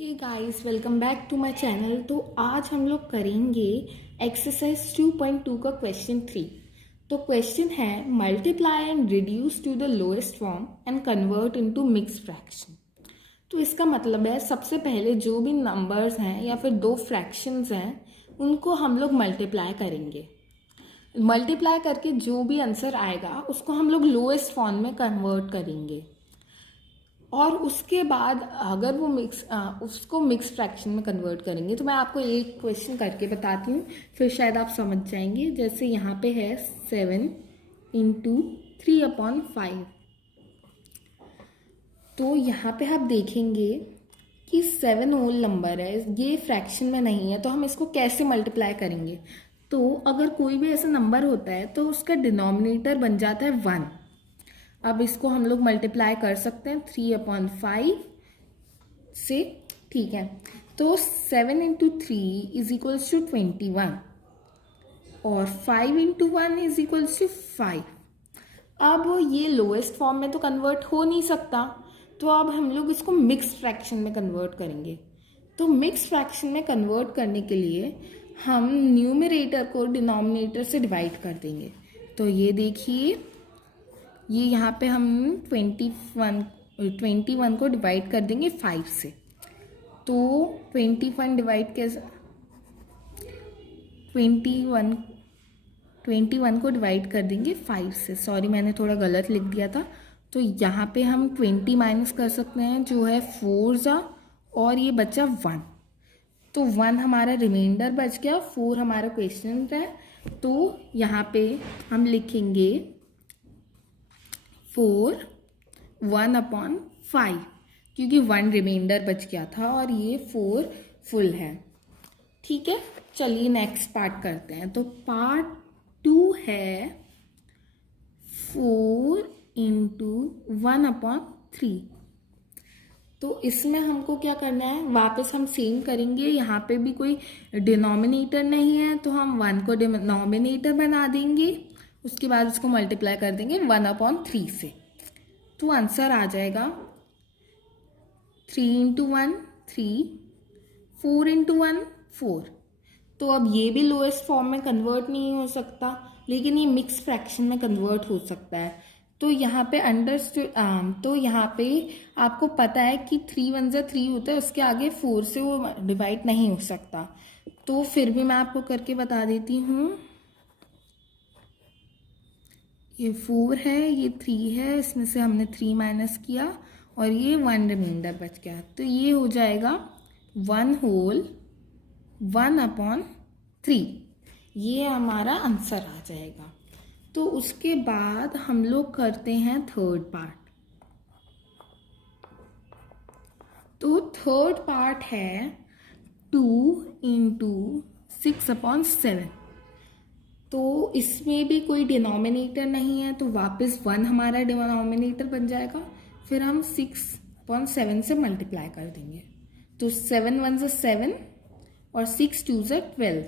Hey guys, welcome back to my channel. तो आज हम लोग करेंगे एक्सरसाइज 2.2 का क्वेश्चन 3। तो क्वेश्चन है multiply and reduce to the lowest form and convert into mixed fraction. तो इसका मतलब है सबसे पहले जो भी नंबर्स हैं या फिर दो फ्रैक्शंस हैं उनको हम लोग मल्टीप्लाई करेंगे। मल्टीप्लाई करके जो भी आंसर आएगा उसको हम लोग लोएस्ट फॉर्म में कन्वर्ट करेंगे और उसके बाद अगर वो उसको मिक्स फ्रैक्शन में कन्वर्ट करेंगे। तो मैं आपको एक क्वेश्चन करके बताती हूँ, फिर शायद आप समझ जाएंगे। जैसे यहाँ पे है 7 इंटू 3/5। तो यहाँ पे आप देखेंगे कि 7 होल नंबर है, ये फ्रैक्शन में नहीं है, तो हम इसको कैसे मल्टीप्लाई करेंगे। तो अगर कोई भी ऐसा नंबर होता है तो उसका डिनोमिनेटर बन जाता है 1। अब इसको हम लोग मल्टीप्लाई कर सकते हैं 3/5 से, ठीक है। तो 7 इंटू 3 इज इक्वल्स टू 21 और 5 इंटू 1 इज इक्वल्स टू 5। अब ये लोएस्ट फॉर्म में तो कन्वर्ट हो नहीं सकता, तो अब हम लोग इसको मिक्स फ्रैक्शन में कन्वर्ट करेंगे। तो मिक्स फ्रैक्शन में कन्वर्ट करने के लिए हम न्यूमरेटर को डिनोमिनेटर से डिवाइड कर देंगे। तो ये देखिए, ये यहाँ पे हम 21 को डिवाइड कर देंगे 5 से। तो 21 डिवाइड कैसे, 21 को डिवाइड कर देंगे 5 से। सॉरी, मैंने थोड़ा गलत लिख दिया था। तो यहाँ पे हम 20 माइनस कर सकते हैं, जो है 4 और ये बचा 1। तो 1 हमारा रिमाइंडर बच गया, 4 हमारा क्वेश्चन है। तो यहाँ पे हम लिखेंगे 4 1/5, क्योंकि 1 रिमाइंडर बच गया था और ये 4 फुल है। ठीक है, चलिए नेक्स्ट पार्ट करते हैं। तो पार्ट 2 है 4 इंटू 1/3। तो इसमें हमको क्या करना है, वापस हम सेम करेंगे। यहाँ पे भी कोई डिनोमिनेटर नहीं है, तो हम 1 को डिनोमिनेटर बना देंगे, उसके बाद उसको मल्टीप्लाई कर देंगे 1/3 से। तो आंसर आ जाएगा 3 इंटू 1 3, 4 इंटू 1 4। तो अब ये भी लोएस्ट फॉर्म में कन्वर्ट नहीं हो सकता, लेकिन ये मिक्स फ्रैक्शन में कन्वर्ट हो सकता है। तो यहाँ पे तो यहाँ पे आपको पता है कि 3 1 3 होता है, उसके आगे 4 से वो डिवाइड नहीं हो सकता। तो फिर भी मैं आपको करके बता देती हूँ। ये 4 है, ये 3 है, इसमें से हमने 3 माइनस किया और ये 1 रिमाइंडर बच गया। तो ये हो जाएगा 1 होल 1/3। ये हमारा आंसर आ जाएगा। तो उसके बाद हम लोग करते हैं थर्ड पार्ट। तो थर्ड पार्ट है 2 इंटू 6/7। तो इसमें भी कोई डिनोमिनेटर नहीं है, तो वापस 1 हमारा डिनोमिनेटर बन जाएगा। फिर हम 6/7 से मल्टीप्लाई कर देंगे। तो 7 1 7 और 6 2 12।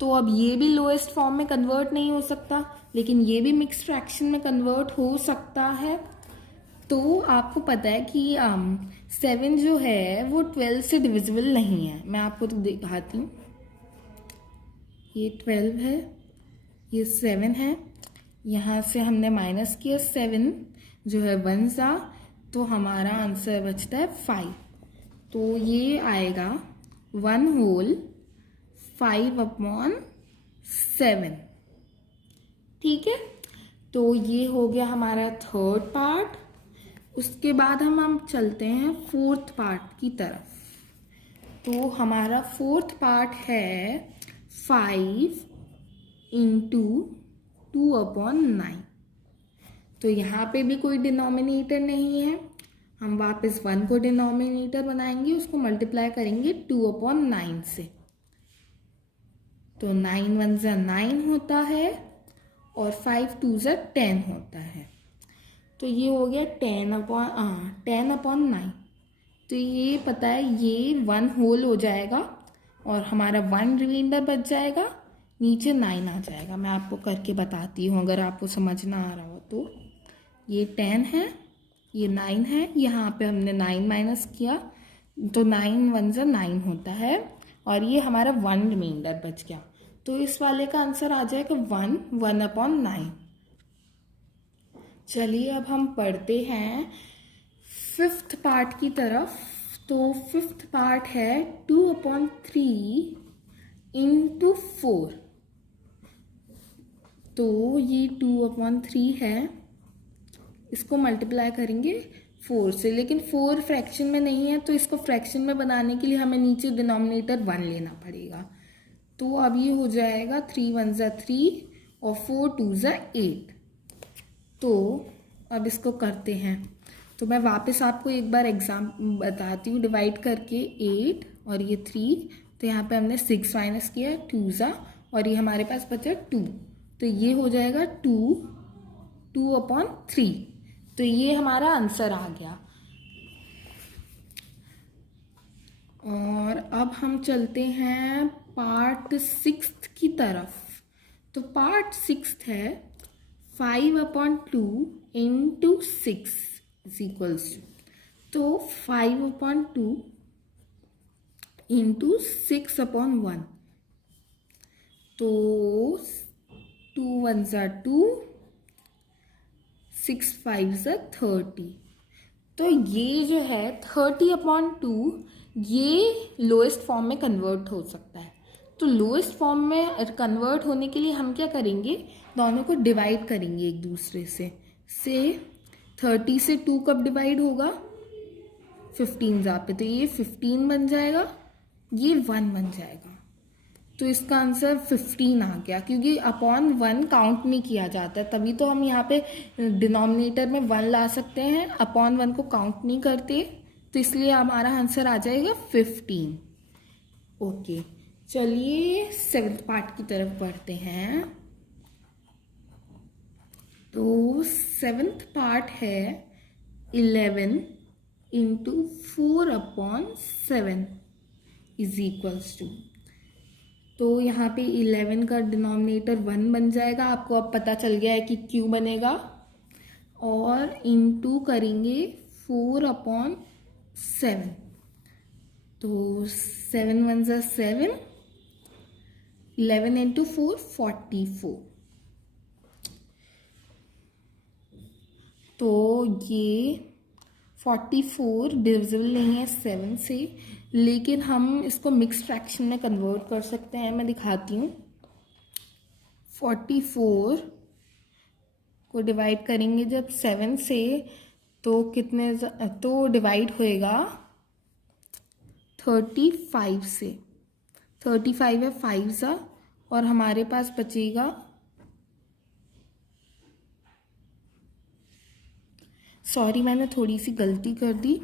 तो अब ये भी लोएस्ट फॉर्म में कन्वर्ट नहीं हो सकता, लेकिन ये भी मिक्स फ्रैक्शन में कन्वर्ट हो सकता है। तो आपको पता है कि 7 जो है वो 12 से डिविजिबल नहीं है। मैं आपको तो दिखाती हूँ, ये 12 है, ये 7 है, यहाँ से हमने माइनस किया 7, जो है 1 सा, तो हमारा आंसर बचता है 5। तो ये आएगा 1 होल 5/7। ठीक है, तो ये हो गया हमारा थर्ड पार्ट। उसके बाद हम चलते हैं फोर्थ पार्ट की तरफ। तो हमारा फोर्थ पार्ट है 5 इंटू 2/9। तो यहाँ पे भी कोई डिनोमिनेटर नहीं है, हम वापस 1 को डिनोमिनेटर बनाएंगे, उसको मल्टीप्लाई करेंगे 2/9 से। तो 9 1 9 होता है और 5 2 10 होता है। तो ये हो गया 10/9। तो ये पता है ये 1 होल हो जाएगा और हमारा 1 रिमाइंडर बच जाएगा, नीचे 9 आ जाएगा। मैं आपको करके बताती हूँ अगर आपको समझ ना आ रहा हो तो। ये 10 है, ये 9 है, यहाँ पे हमने 9 माइनस किया, तो 9 1 ज़ा 9 होता है और ये हमारा 1 रिमाइंडर बच गया। तो इस वाले का आंसर आ जाएगा 1/9। चलिए अब हम पढ़ते हैं फिफ्थ पार्ट की तरफ। तो फिफ्थ पार्ट है 2/3 इंटू 4। तो ये 2/3 है, इसको मल्टीप्लाई करेंगे 4 से, लेकिन 4 फ्रैक्शन में नहीं है तो इसको फ्रैक्शन में बनाने के लिए हमें नीचे डिनोमिनेटर 1 लेना पड़ेगा। तो अब ये हो जाएगा 3 1 ज़ा 3 और 4 2 ज़ा 8। तो अब इसको करते हैं। तो मैं वापस आपको एक बार एग्जाम बताती हूँ। डिवाइड करके 8 और ये 3, तो यहाँ पे हमने 6 माइनस किया 2 ज़ा और ये हमारे पास बचा 2। तो ये हो जाएगा 2/3। तो ये हमारा आंसर आ गया। और अब हम चलते हैं पार्ट 6 की तरफ। तो पार्ट 6 है 5/2 इंटू 6 इज इक्वल्स टू। तो 5/2 इंटू 6/1। तो 2 1 ज़ा 2, 6 5 ज़ा 30। तो ये जो है 30/2 ये लोएस्ट फॉर्म में कन्वर्ट हो सकता है। तो लोएस्ट फॉर्म में कन्वर्ट होने के लिए हम क्या करेंगे, दोनों को डिवाइड करेंगे एक दूसरे से 30 से 2 कब डिवाइड होगा, 15 ज़ा पे, तो ये 15 बन जाएगा, ये 1 बन जाएगा। तो इसका आंसर 15 आ गया, क्योंकि अपॉन 1 काउंट नहीं किया जाता, तभी तो हम यहाँ पे डिनोमिनेटर में 1 ला सकते हैं, अपॉन 1 को काउंट नहीं करते, तो इसलिए हमारा आंसर आ जाएगा 15। ओके, चलिए 7th पार्ट की तरफ बढ़ते हैं। तो 7th पार्ट है 11 इंटू 4/7 इज इक्वल्स टू। तो यहाँ पे 11 का डिनोमिनेटर 1 बन जाएगा, आपको अब पता चल गया है कि क्यों बनेगा, और इंटू करेंगे 4/7। तो 7 1 ज़ा 7, 11 इंटू 4 44। तो ये 44 डिविजिबल नहीं है 7 से, लेकिन हम इसको मिक्स फ्रैक्शन में कन्वर्ट कर सकते हैं। मैं दिखाती हूँ। 44 को डिवाइड करेंगे जब 7 से, तो कितने, तो डिवाइड होएगा 35 से। 35 है 5 सा, और हमारे पास बचेगा, सॉरी मैंने थोड़ी सी गलती कर दी,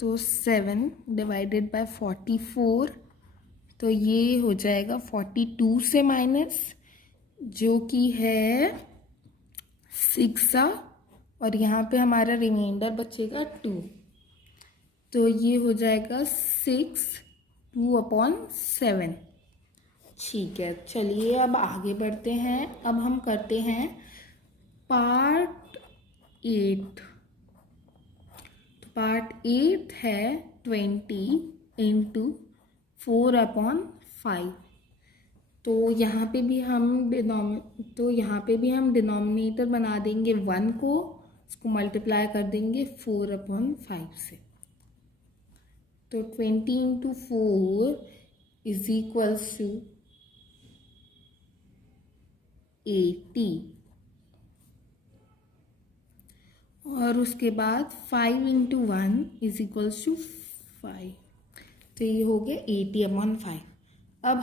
तो 7 डिवाइडेड बाय 44, तो ये हो जाएगा 42 से माइनस, जो कि है 6 सा, और यहाँ पे हमारा रिमाइंडर बचेगा 2। तो ये हो जाएगा 6 2/7। ठीक है, चलिए अब आगे बढ़ते हैं। अब हम करते हैं पार्ट 8। तो पार्ट 8 है 20 इंटू 4/5। तो यहाँ पे भी हम डिनोमिनेटर बना देंगे 1 को, इसको मल्टीप्लाई कर देंगे 4/5 से। तो 20 इंटू 4 इज इक्वल्स टू 80, और उसके बाद 5 इंटू 1 इज इक्वल्स टू 5। तो ये हो गया 80/5। अब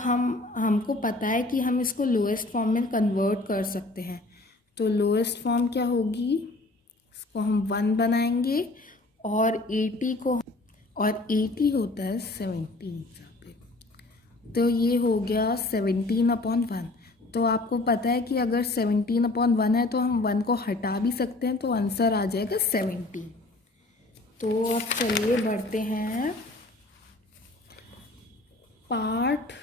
हमको पता है कि हम इसको लोएस्ट फॉर्म में कन्वर्ट कर सकते हैं। तो लोएस्ट फॉर्म क्या होगी, इसको हम 1 बनाएंगे, और 80 होता है 17 पे, तो ये हो गया 17/1। तो आपको पता है कि अगर 17/1 है तो हम 1 को हटा भी सकते हैं, तो आंसर आ जाएगा 17। तो अब चलिए बढ़ते हैं पार्ट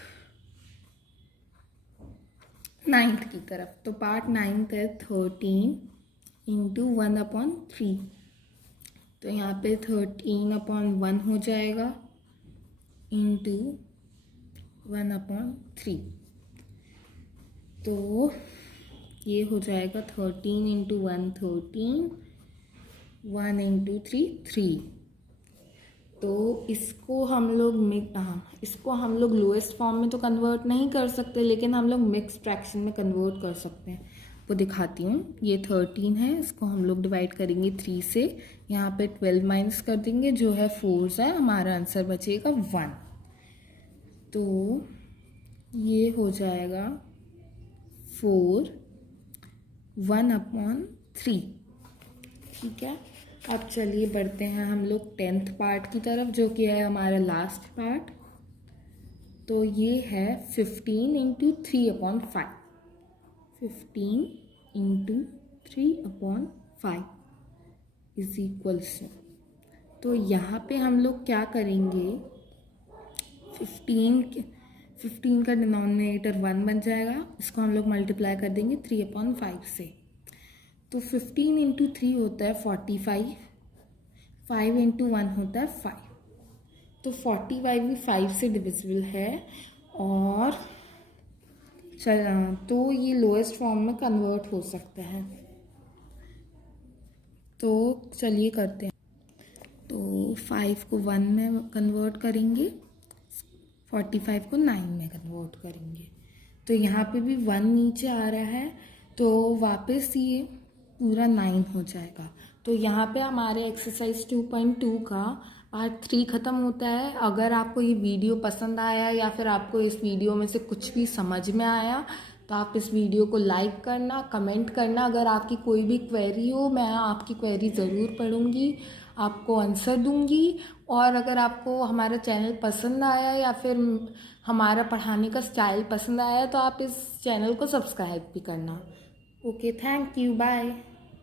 9th की तरफ। तो पार्ट 9th है 13 इंटू 1/3। तो यहाँ पे 13/1 हो जाएगा इंटू 1/3। तो ये हो जाएगा 13 इंटू 1 13, 1 इंटू 3 3। तो इसको हम लोग लोएस्ट फॉर्म में तो कन्वर्ट नहीं कर सकते, लेकिन हम लोग मिक्स फ्रैक्शन में कन्वर्ट कर सकते हैं। वो दिखाती हूँ। ये 13 है, इसको हम लोग डिवाइड करेंगे 3 से, यहाँ पे 12 माइनस कर देंगे, जो है 4 है, हमारा आंसर बचेगा 1। तो ये हो जाएगा 4 1/3। ठीक है, अब चलिए बढ़ते हैं हम लोग 10th पार्ट की तरफ, जो कि है हमारा लास्ट पार्ट। तो ये है 15 into 3/5। 15 into 3/5 is equals to, तो यहाँ पे हम लोग क्या करेंगे, 15 का डिनोमिनेटर 1 बन जाएगा, इसको हम लोग मल्टीप्लाई कर देंगे 3/5 से। तो 15 इंटू 3 होता है 45, 5 इंटू 1 होता है 5। तो 45 भी 5 से डिविजिबल है, और तो ये लोएस्ट फॉर्म में कन्वर्ट हो सकता है। तो चलिए करते हैं। तो 5 को 1 में कन्वर्ट करेंगे, 45 को 9 में कन्वर्ट करेंगे। तो यहाँ पे भी 1 नीचे आ रहा है, तो वापस ये पूरा 9 हो जाएगा। तो यहाँ पे हमारे एक्सरसाइज 2.2 का पार्ट 3 ख़त्म होता है। अगर आपको ये वीडियो पसंद आया या फिर आपको इस वीडियो में से कुछ भी समझ में आया, तो आप इस वीडियो को लाइक करना, कमेंट करना। अगर आपकी कोई भी क्वेरी हो, मैं आपकी क्वेरी ज़रूर पढ़ूँगी, आपको आंसर दूँगी। और अगर आपको हमारा चैनल पसंद आया या फिर हमारा पढ़ाने का स्टाइल पसंद आया, तो आप इस चैनल को सब्सक्राइब भी करना। Okay, thank you, bye.